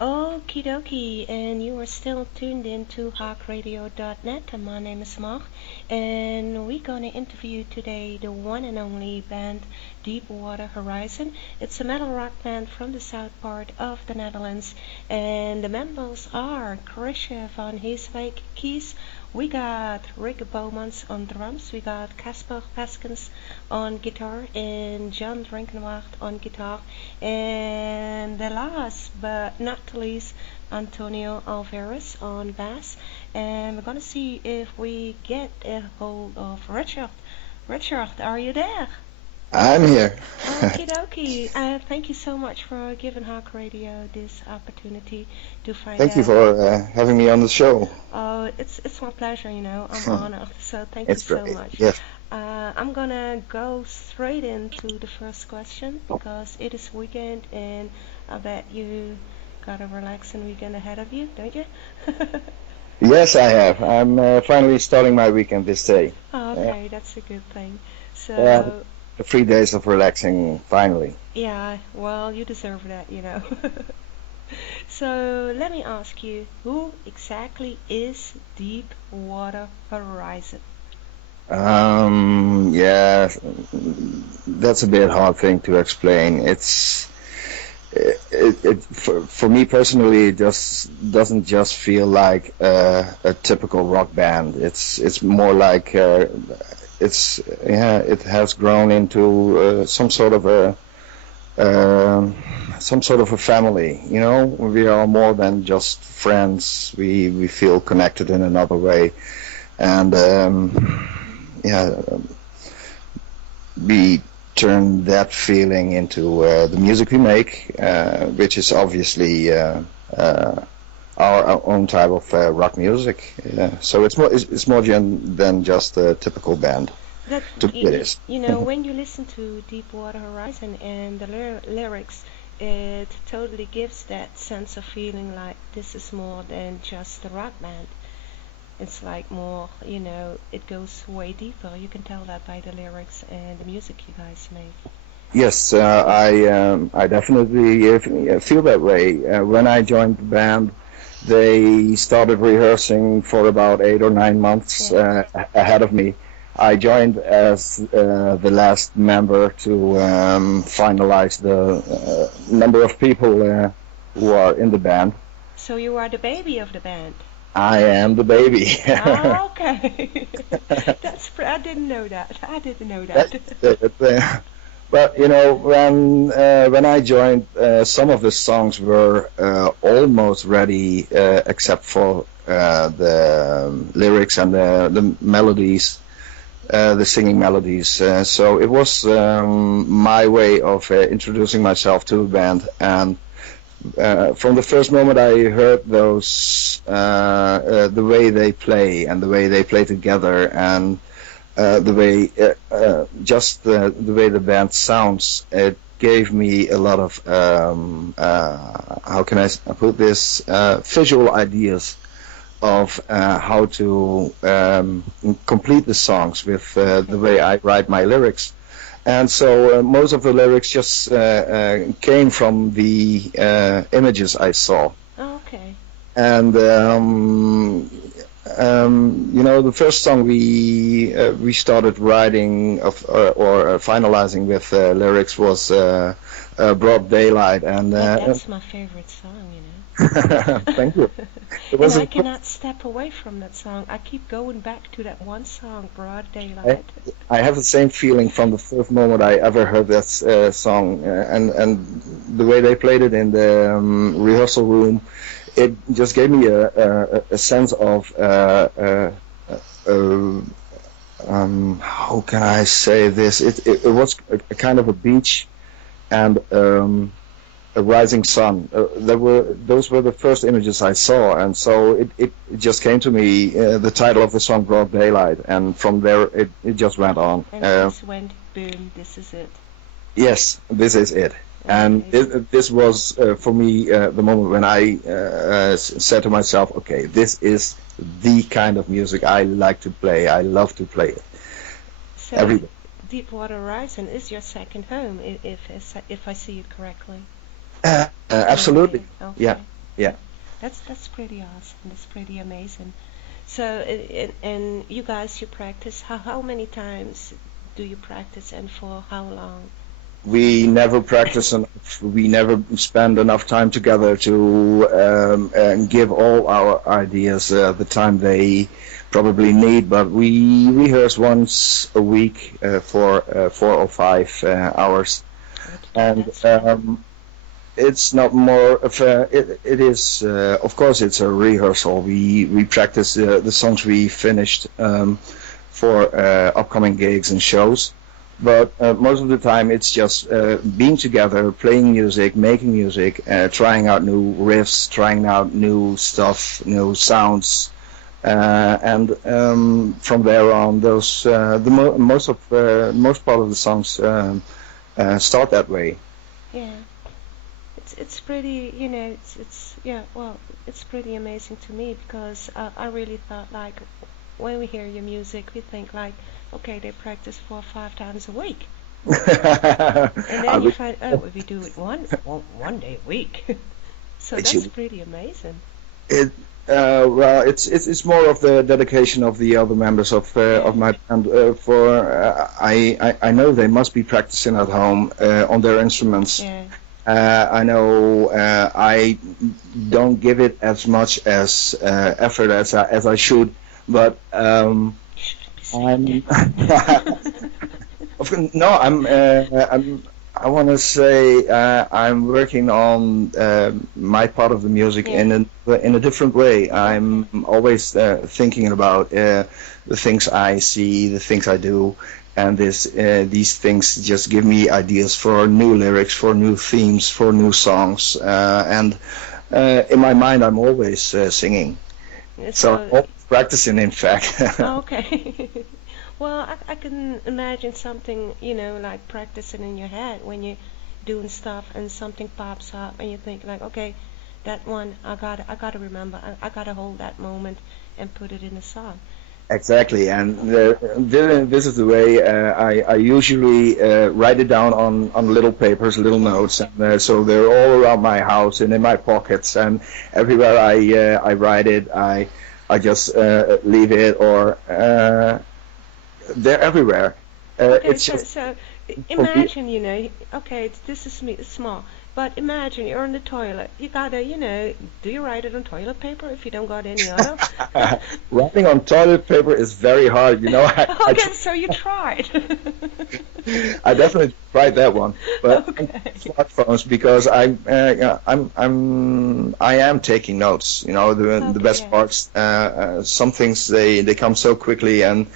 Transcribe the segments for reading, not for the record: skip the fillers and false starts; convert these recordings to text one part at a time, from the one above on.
Okie dokie, and you are still tuned in to hawkradio.net, and my name is Mark, and we're gonna interview today the one and only band Deepwater Horizon. It's a metal rock band from the south part of the Netherlands, and the members are Chrisje van Heeswijk keys. We got Rick Bowmans on drums, we got Casper Paskens on guitar, and John Drinkenwacht on guitar, and the last but not least, Antonio Alvarez on bass. And we're gonna see if we get a hold of Richard. Richard, are you there? I'm here. Okie dokie. Thank you so much for giving Hawk Radio this opportunity to find Thank you out. for having me on the show. Oh, it's my pleasure, I'm honored. So thank you It's so great. much. Yes. I'm gonna go straight into the first question because it is weekend and I bet you got a relaxing weekend ahead of you, don't you? Yes, I have. I'm finally starting my weekend this day. Oh, Yeah. okay, that's a good thing. Yeah, So, 3 days of relaxing, finally. yeah, well, you deserve that. So, let me ask you, who exactly is Deepwater Horizon? Yeah, that's a bit hard thing to explain. For me personally, it just doesn't just feel like a typical rock band. It's more like it has grown into some sort of a family. We are more than just friends. We feel connected in another way, and yeah, we turn that feeling into the music we make, which is obviously our own type of rock music. So it's more than just a typical band. That To me, it is. when you listen to Deepwater Horizon and the lyrics, it totally gives that sense of feeling like this is more than just a rock band. It's like more, it goes way deeper. You can tell that by the lyrics and the music you guys make. Yes, I definitely feel that way. When I joined the band, they started rehearsing for about 8 or 9 months Yeah. ahead of me. I joined as the last member to finalize the number of people who are in the band. So you are the baby of the band. I am the baby. Ah, okay. I didn't know that. I didn't know That's that. it. But when I joined, some of the songs were almost ready, except for the lyrics and the melodies, the singing melodies. So it was my way of introducing myself to the band, and from the first moment I heard the way they play and the way they play together, and the way the way the band sounds, it gave me a lot of how can I put this, visual ideas of how to complete the songs with the way I write my lyrics. And so most of the lyrics just came from the images I saw. Okay. And the first song we started writing or finalizing with lyrics was "Broad Daylight," and That's my favorite song. thank you. It And was I cannot step away from that song. I keep going back to that one song, Broad I, Daylight. I have the same feeling from the first moment I ever heard that song, and the way they played it in the rehearsal room, it just gave me a sense of how can I say this? It was a kind of a beach and a rising sun. Those were the first images I saw, and so it just came to me, the title of the song, "Broad Daylight," and from there it just went on. And it just went boom, this is it. Yes, this is it. And Okay. this was for me the moment when I said to myself, okay, this is the kind of music I like to play. I love to play it every So day. Deepwater Horizon is your second home, if I see it correctly. Absolutely. Okay. Yeah. Yeah. That's pretty awesome. That's pretty amazing. So, and you guys, you practice. How many times do you practice, and for how long? We never practice enough. We never spend enough time together to give all our ideas the time they probably need. But we rehearse once a week for 4 or 5 hours, Okay, and that's fun. it's not more of a. It is, of course, it's a rehearsal. We practice the songs we finished for upcoming gigs and shows. But most of the time, it's just being together, playing music, making music, trying out new riffs, trying out new stuff, new sounds, and from there on, those most part of the songs start that way. Yeah, it's pretty. It's yeah. Well, it's pretty amazing to me because I really thought like when we hear your music, we think like, okay, they practice 4 or 5 times a week. And I then you wish find, oh, if you do it one day a week. So it that's should. pretty amazing. It well, it's more of the dedication of the other members of Yeah, my band. I know they must be practicing at home on their instruments. yeah. I know I don't give it as much as effort as I should, but You shouldn't be saying I'm that. no, I want to say I'm working on my part of the music Yeah, in a different way. okay. I'm always thinking about the things I see, the things I do, and these things just give me ideas for new lyrics, for new themes, for new songs, and in my mind I'm always singing. So I'm So, always practicing, in fact. oh, okay. Well, I can imagine something, like practicing in your head when you're doing stuff and something pops up and you think like, okay, that one I gotta remember. I gotta hold that moment and put it in a song. Exactly, and this is the way I usually write it down on little papers, little notes, Okay. and so they're all around my house and in my pockets, and everywhere I write it, I just leave it, or they're everywhere. Okay, It's so just so for me. imagine, okay, this is me, it's small, but imagine you're in the toilet. You gotta, do you write it on toilet paper if you don't got any other? Writing on toilet paper is very hard. Okay, so you tried. I definitely tried that one, but on Okay. smartphones because I am taking notes. The Okay, best yeah. parts. Some things they come so quickly, and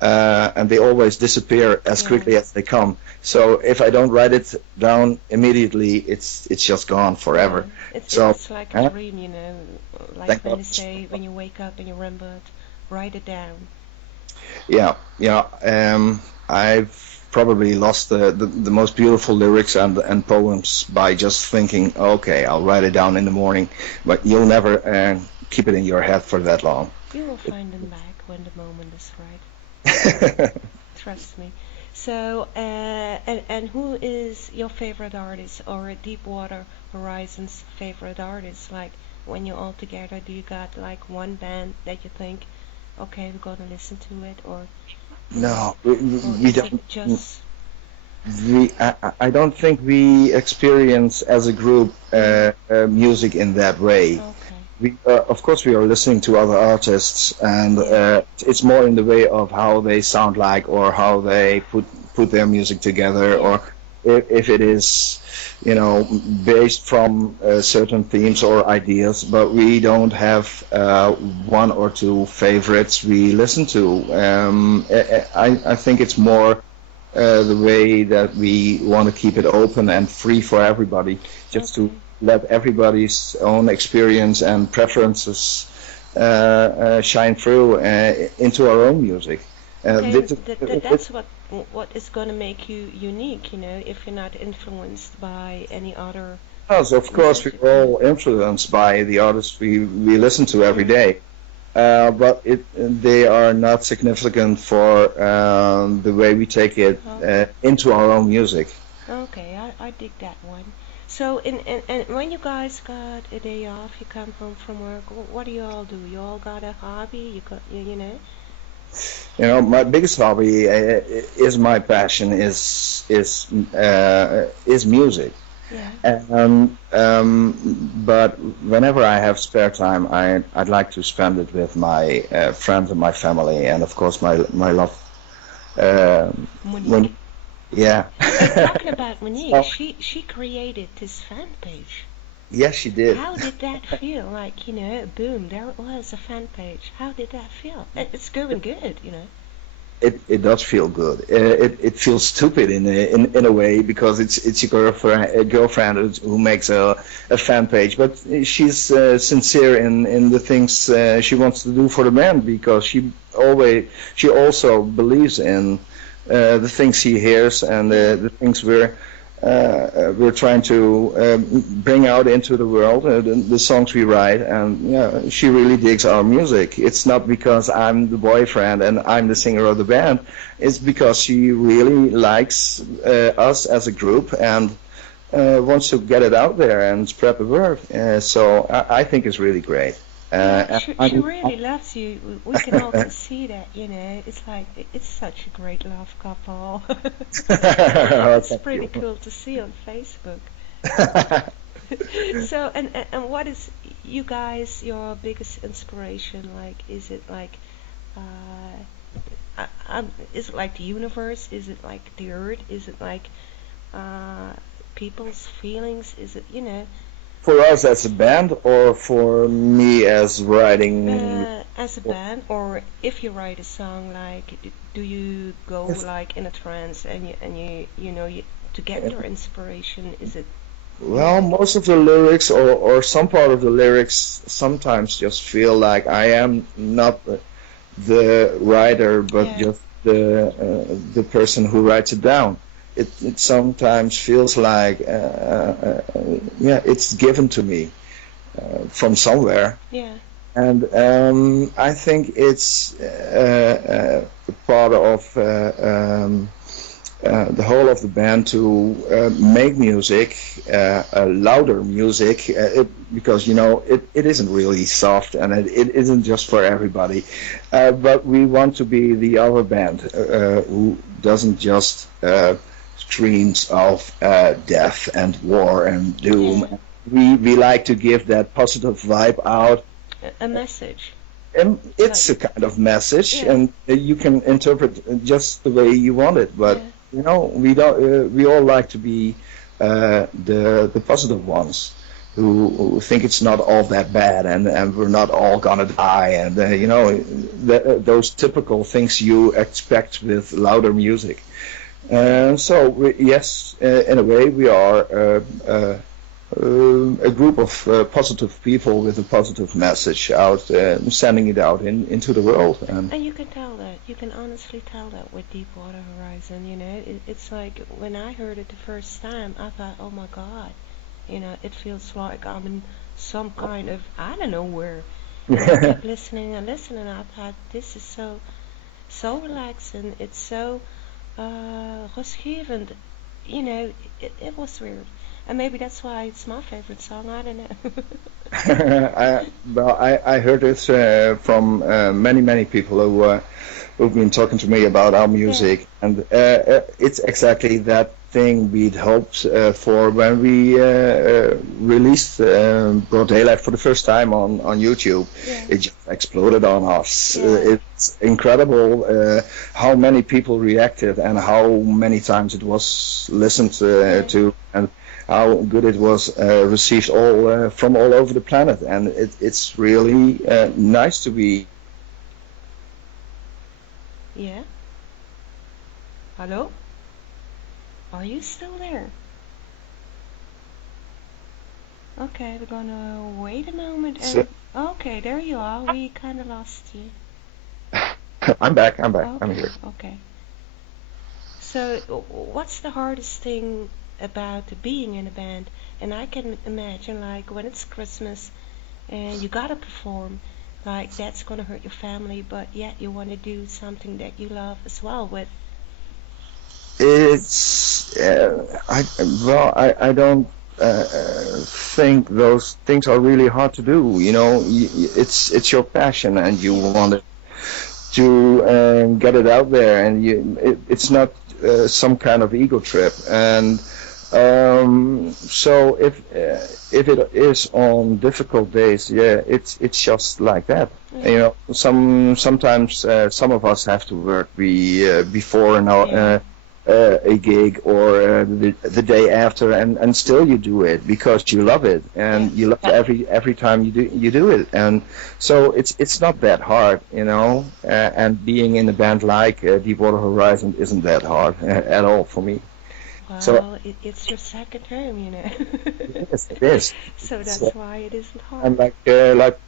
they always disappear as Yeah. quickly as they come. So if I don't write it down immediately, it's just gone Yeah. forever. It's So it's like a uh, dream, like thank when God. they say when you wake up and you remember it, write it down. Yeah, yeah. I've probably lost the most beautiful lyrics and poems by just thinking, okay, I'll write it down in the morning, but you'll never keep it in your head for that long. You will find them back when the moment is right. uh, Trust me. So, and who is your favorite artist or Deepwater Horizon's favorite artist? Like when you're all together, do you got like one band that you think, okay, we're gonna listen to it, or no, we, or we is it don't. just I don't think we experience as a group mm, music in that way. okay, Of course, we are listening to other artists, and yeah, it's more in the way of how they sound like, or how they put their music together, yeah, or if it is, based from certain themes or ideas. But we don't have one or two favorites we listen to. I think it's more the way that we want to keep it open and free for everybody, just to okay. let everybody's own experience and preferences shine through into our own music. Okay, This is, that's what is gonna make you unique, if you're not influenced by any other because, of course, musician. we're all influenced by the artists we listen to every Yeah. day, but they are not significant for the way we take it Okay. into our own music. Okay, I dig that one. So, and when you guys got a day off, you come home from work. What do you all do? You all got a hobby? You got, you know? You know, my biggest hobby is my passion is music. Yeah. But whenever I have spare time, I'd like to spend it with my friends and my family, and of course my love. Monique. When yeah, And talking about Monique, so, she created this fan page. yes, she did. How did that feel? Like, boom, there it was, a fan page. How did that feel? It's going good. It does feel good. It feels stupid in a way because it's your girlfriend who makes a fan page, but she's sincere in the things she wants to do for the band because she also believes in the things she hears and the things we're trying to bring out into the world, the songs we write, and yeah, she really digs our music. It's not because I'm the boyfriend and I'm the singer of the band. It's because she really likes us as a group and wants to get it out there and spread the word. So I think it's really great. Yeah, And she really loves you. We can also see that. It's like it's such a great love couple. oh, It's thank pretty you. cool to see on Facebook. So, and what is you guys your biggest inspiration? Like, is it like, is it like the universe? Is it like the earth? Is it like uh, people's feelings? Is it? For us as a band, or for me as writing? As a band, or if you write a song, like, do you go like in a trance and to get your inspiration? Is it, Well, most of the lyrics, or some part of the lyrics, sometimes just feel like I am not the writer, but yeah, just the person who writes it down. It sometimes feels like yeah, it's given to me from somewhere, yeah, and I think it's part of the whole of the band to make music, louder music, because it isn't really soft and it isn't just for everybody. But we want to be the other band who doesn't just screams of death and war and yeah, doom. We like to give that positive vibe out. a message, And like, it's a kind of message, yeah, and you can interpret it just the way you want it. But yeah, we don't. We all like to be the positive ones who think it's not all that bad, and we're not all gonna die, and those typical things you expect with louder music. So yes, in a way, we are a group of positive people with a positive message out, sending it out into the world. And and you can tell that. You can honestly tell that with Deepwater Horizon. It's like when I heard it the first time, I thought, oh my God, it feels like I'm in some kind of I don't know where. And I kept listening and listening. I thought this is so relaxing. It's so rustgevend. It was weird. And maybe that's why it's my favorite song. I don't know. I heard it from many people who've been talking to me about our Yeah, music, and it's exactly that thing we'd hoped for when we released Broad Daylight for the first time on YouTube. yeah, It just exploded on us. yeah, It's incredible how many people reacted and how many times it was listened yeah, to, and how good it was received from all over the planet, and it's really nice to be. yeah. Hello? Are you still there? Okay, we're gonna wait a moment So, and okay, there you are. We kind of lost you. I'm back. I'm back. I'm Okay, here. okay. So, what's the hardest thing about being in a band? And I can imagine, like, when it's Christmas and you gotta perform, like, that's gonna hurt your family, but yet you want to do something that you love as well with. It's I well I don't think those things are really hard to do. You know, it's your passion, and you want to get it out there, and it's not some kind of ego trip. And so if it is on difficult days, yeah, it's just like that. Yeah. You know, sometimes some of us have to work before a gig or the day after, and still you do it because you love it, and you love every time you do it, and so it's not that hard, you know. And being in a band like Deepwater Horizon isn't that hard at all for me. Well, So it's your second home, you know. yes, it is. So that's So why it isn't hard. I'm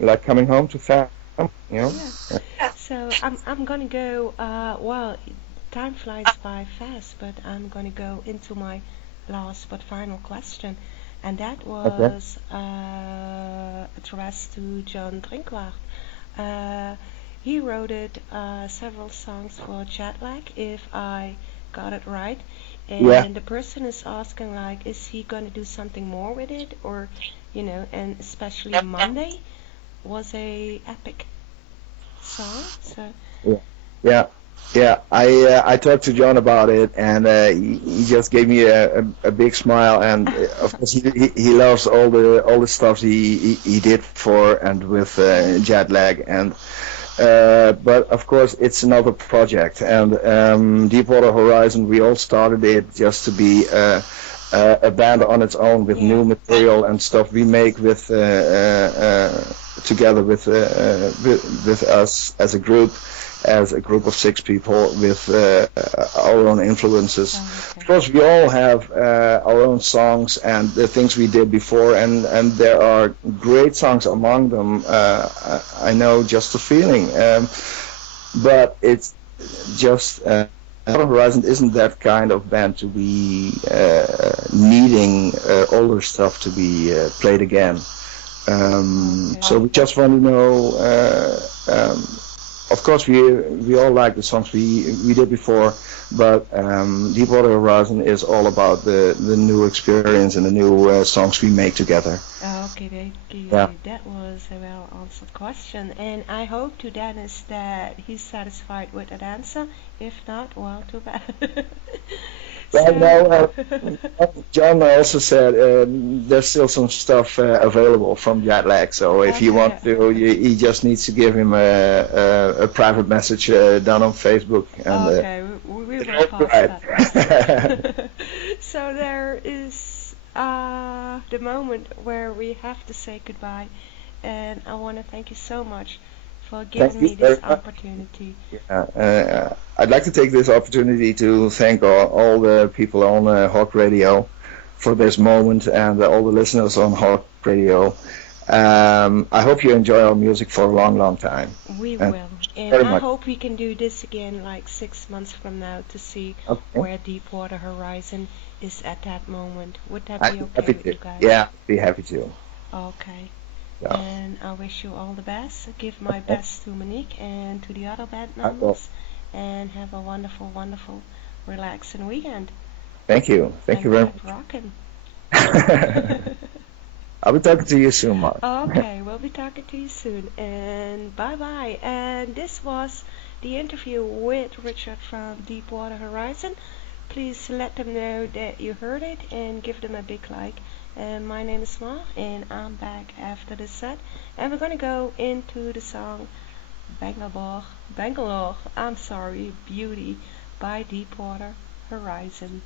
like coming home to family, you know. Yeah. So I'm gonna go. Well, time flies by fast, but I'm gonna go into my last but final question, and that Okay. was addressed to John Drinkwaard. Uh, he wrote it several songs for Jetlag, if I got it right. Yeah. And the person is asking like, is he gonna do something more with it, or, you know, and especially Monday was a epic song. So Yeah. Yeah. Yeah, I talked to John about it, and he just gave me a big smile, and of course he loves all the stuff he did for and with Jetlag, and but of course it's another project, and Deepwater Horizon, we all started it just to be a band on its own with yeah, new material and stuff we make with together with us as a group of 6 people with our own influences. oh, Of okay, course, we all have our own songs and the things we did before, and there are great songs among them. I know Just a Feeling, but it's just Horizon isn't that kind of band to be needing older stuff to be played again. So okay, we just want to know. Of course, we all like the songs we did before, but Deepwater Horizon is all about the new experience and the new songs we make together. okay. Yeah. That was a well answered question, and I hope to Dennis that he's satisfied with that answer. If not, well, too bad. Well, no, So, John also said there's still some stuff available from Jetlag, so if you okay, want to, you just needs to give him a private message done on Facebook, and okay, we will pass right. that. So there is the moment where we have to say goodbye, and I want to thank you so much for Thank giving you me very this much. opportunity. I'd like to take this opportunity to thank all the people on Hawk Radio for this moment, and all the listeners on Hawk Radio. I hope you enjoy our music for a long, long time. We And will, and very I much. hope we can do this again like 6 months from now to see Okay. where Deepwater Horizon is at that moment. Would that I'd be be okay happy with to. you guys? Yeah, be happy to. Okay. Yeah. And I wish you all the best. Give my Okay. best to Monique and to the other band I will. members. And have a wonderful, wonderful, relaxing weekend. Thank you. Thank And you very keep rocking. much. I'll be talking to you soon, Mark. Okay, we'll be talking to you soon. And bye bye. And this was the interview with Richard from Deepwater Horizon. Please let them know that you heard it and give them a big like. And my name is Ma, and I'm back after the set. And we're gonna go into the song Bangalore, I'm sorry, Beauty by Deepwater Horizon.